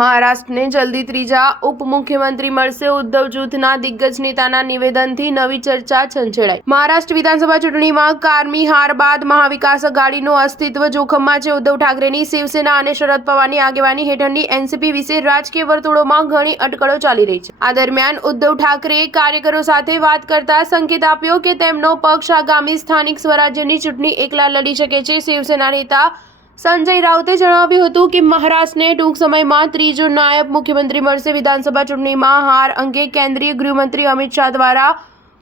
મહારાષ્ટ્રને જલ્દી ત્રીજા ઉપમુખ્યમંત્રી મળશે. ઉદ્ધવ જૂથના દિગ્ગજ નેતાના નિવેદનથી નવી ચર્ચા છંછેડાઈ. મહારાષ્ટ્ર વિધાનસભા ચૂંટણીમાં કારમી હાર બાદ મહાવિકાસ આઘાડીનું અસ્તિત્વ જોખમમાં છે. ઉદ્ધવ ઠાકરેની શિવસેના અને શરદ પવારની આગેવાની હેઠળની એનસીપી વિશે રાજકીય વર્તુળોમાં ઘણી અટકળો ચાલી રહી છે. આ દરમિયાન ઉદ્ધવ ઠાકરેએ કાર્યકરો સાથે વાત કરતા સંકેત આપ્યો કે તેમનો પક્ષ આગામી સ્થાનિક સ્વરાજ્યની ચૂંટણી એકલા લડી શકે છે. શિવસેના નેતા સંજય રાઉતે જણાવ્યું હતું કે મહારાષ્ટ્રને ટૂંક સમયમાં ત્રીજો નાયબ મુખ્યમંત્રી મળશે. વિધાનસભા ચૂંટણીમાં હાર અંગે કેન્દ્રીય ગૃહમંત્રી અમિત શાહ દ્વારા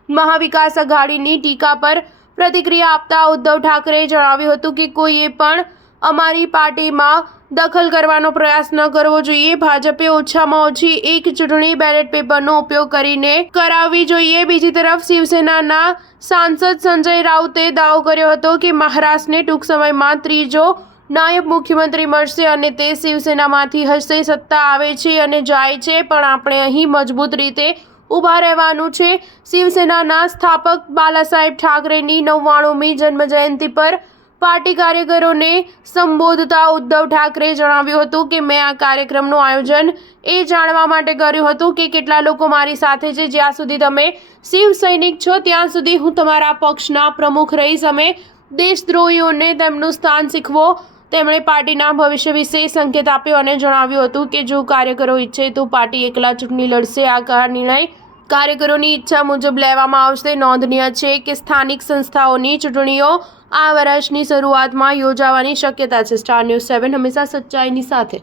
મહાવિકાસ આઘાડીની ટીકા પર પ્રતિક્રિયા આપતા ઉદ્ધવ ઠાકરેએ જણાવ્યું હતું કે કોઈએ પણ અમારી પાર્ટીમાં દખલ કરવાનો પ્રયાસ ન કરવો જોઈએ. ભાજપે ઓછામાં ઓછી એક ચૂંટણી બેલેટ પેપરનો ઉપયોગ કરીને કરાવવી જોઈએ. બીજી તરફ શિવસેનાના સાંસદ સંજય રાઉતે દાવો કર્યો હતો કે મહારાષ્ટ્રને ટૂંક સમયમાં ત્રીજો નાયબ મુખ્યમંત્રી મળશે અને તે શિવસેનામાંથી હશે. સત્તા આવે છે અને જાય છે, પણ આપણે અહીં મજબૂત રીતે ઊભા રહેવાનું છે. શિવસેનાના સ્થાપક બાલાસાહેબ ઠાકરેની 99મી જન્મજયંતિ પર પાર્ટી કાર્યકરોને સંબોધતા ઉદ્ધવ ઠાકરેએ જણાવ્યું હતું કે મેં આ કાર્યક્રમનું આયોજન એ જાણવા માટે કર્યું હતું કે કેટલા લોકો મારી સાથે છે. જ્યાં સુધી તમે શિવ સૈનિક છો ત્યાં સુધી હું તમારા પક્ષના પ્રમુખ રહીશ. અમે દેશદ્રોહીઓને તેમનું સ્થાન શીખવો. તેમણે પાર્ટીના ભવિષ્ય વિશે સંકેત આપ્યો અને જણાવ્યું હતું કે જો કાર્યકરો ઈચ્છે તો પાર્ટી એકલા ચૂંટણી લડશે. આ નિર્ણય કાર્યકરોની ઈચ્છા મુજબ લેવામાં આવશે. નોંધનીય છે કે સ્થાનિક સંસ્થાઓની ચૂંટણીઓ આ વર્ષની શરૂઆતમાં યોજાવાની શક્યતા છે. સ્ટાર ન્યૂઝ 7 હંમેશા સચ્ચાઈની સાથે.